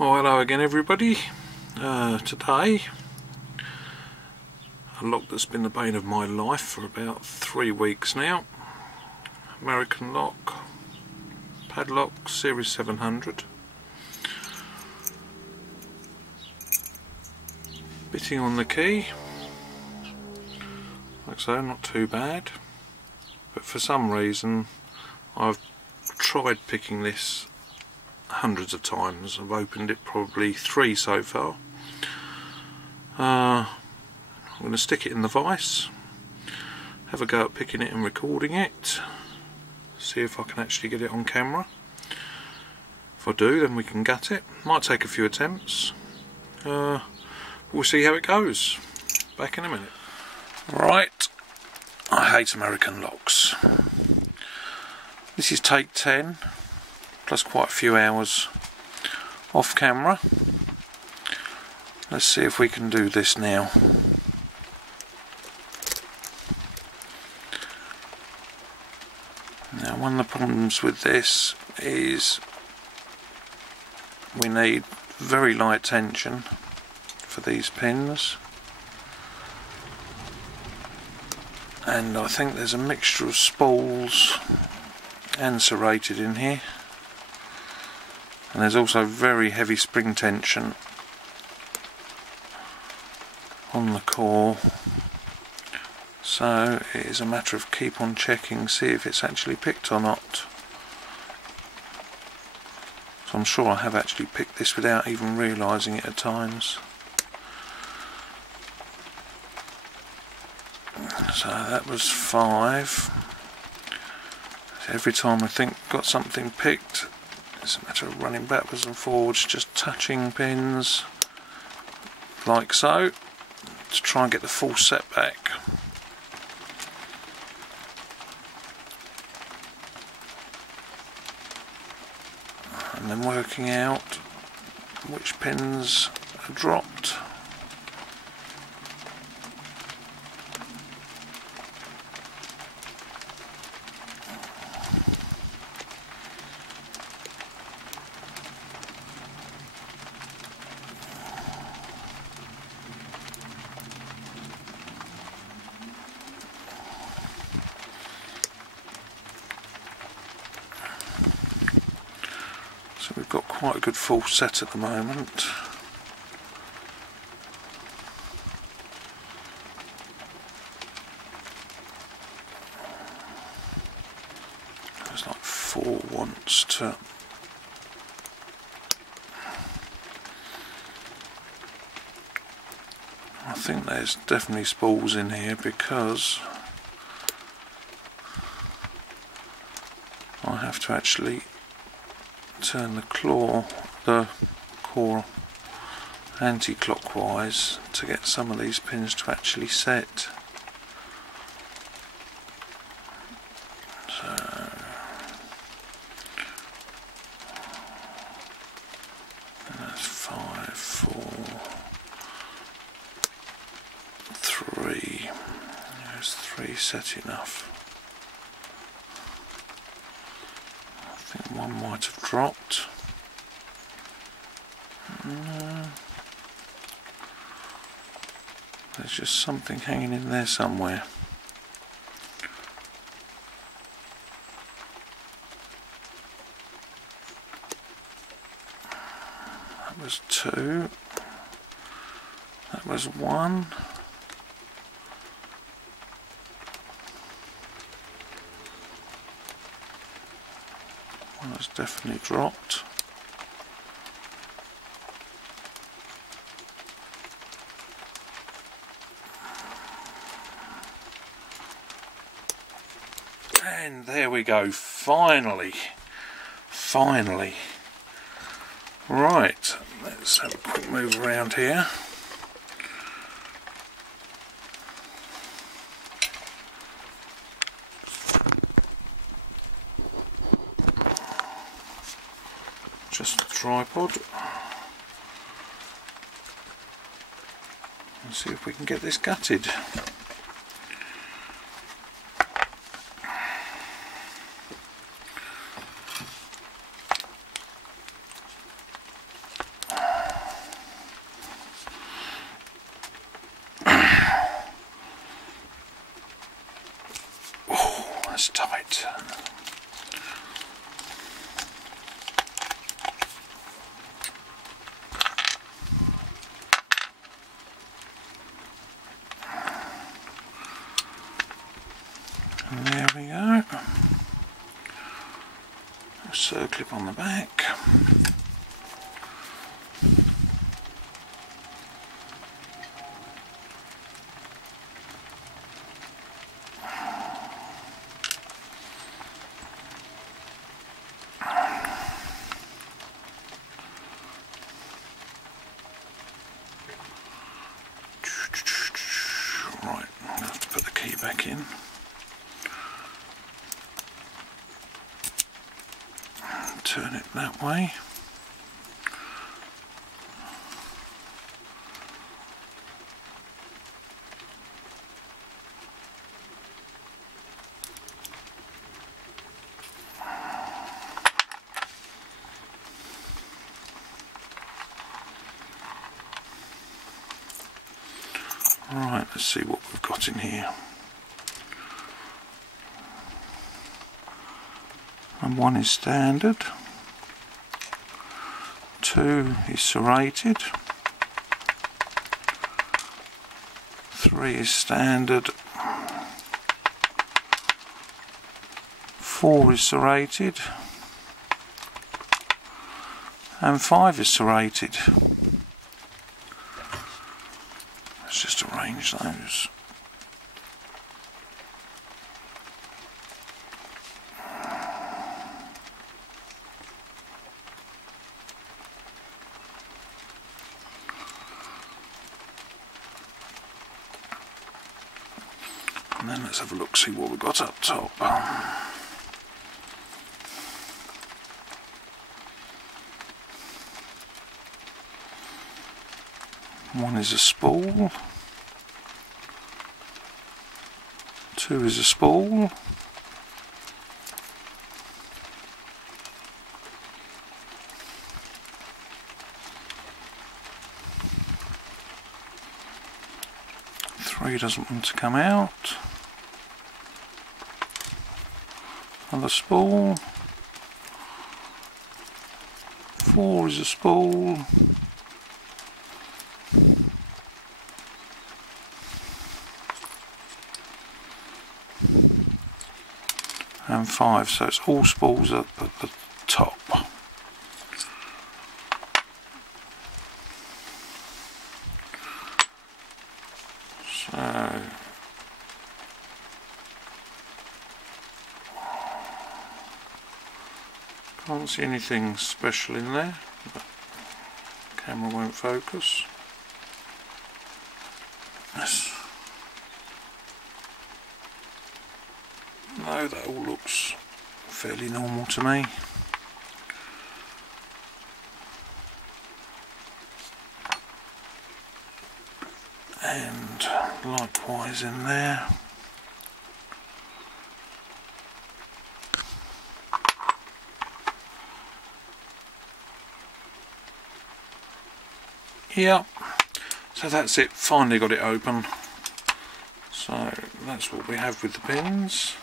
Well, hello again everybody. Today, a lock that's been the bane of my life for about 3 weeks now. American lock, Padlock, Series 700. Bitting on the key, like so, not too bad. But for some reason, I've tried picking this hundreds of times. I've opened it probably 3 so far. I'm going to stick it in the vise, have a go at picking it and recording it, see if I can actually get it on camera. If I do, then we can gut it. Might take a few attempts. We'll see how it goes. Back in a minute. Right, I hate American locks. This is take 10. Plus quite a few hours off camera. Let's see if we can do this now. Now, one of the problems with this is we need very light tension for these pins, and I think there's a mixture of spools and serrated in here. And there's also very heavy spring tension on the core, so it is a matter of keep on checking, see if it's actually picked or not. So I'm sure I have actually picked this without even realising it at times. So that was 5. Every time I think I've got something picked, it's a matter of running backwards and forwards, just touching pins like so to try and get the full set back. And then working out which pins are dropped. So we've got quite a good full set at the moment. There's like 4 wants to. I think there's definitely spools in here because I have to actually turn the core anti-clockwise to get some of these pins to actually set. So that's 5, 4, 3. There's 3 set enough. I think one might have dropped. No. There's just something hanging in there somewhere. That was 2. That was 1. One has definitely dropped. And there we go, finally. Right, let's have a quick move around here. Just the tripod. And see if we can get this gutted. circlip on the back. Right, I'm going to have to put the key back in. Turn it that way. Right, let's see what we've got in here. And 1 is standard, 2 is serrated, 3 is standard, 4 is serrated, and 5 is serrated. Let's just arrange those. And then let's have a look, see what we've got up top. 1 is a spool, 2 is a spool, 3 doesn't want to come out, another spool, 4 is a spool, and 5, so it's all spools up at the top. So can't see anything special in there, but the camera won't focus. Yes. No, that all looks fairly normal to me. And likewise in there. Yep, so that's it, finally got it open. So that's what we have with the pins.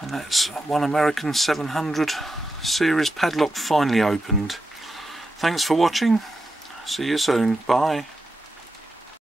And that's one American 700 series padlock finally opened. Thanks for watching, see you soon, bye.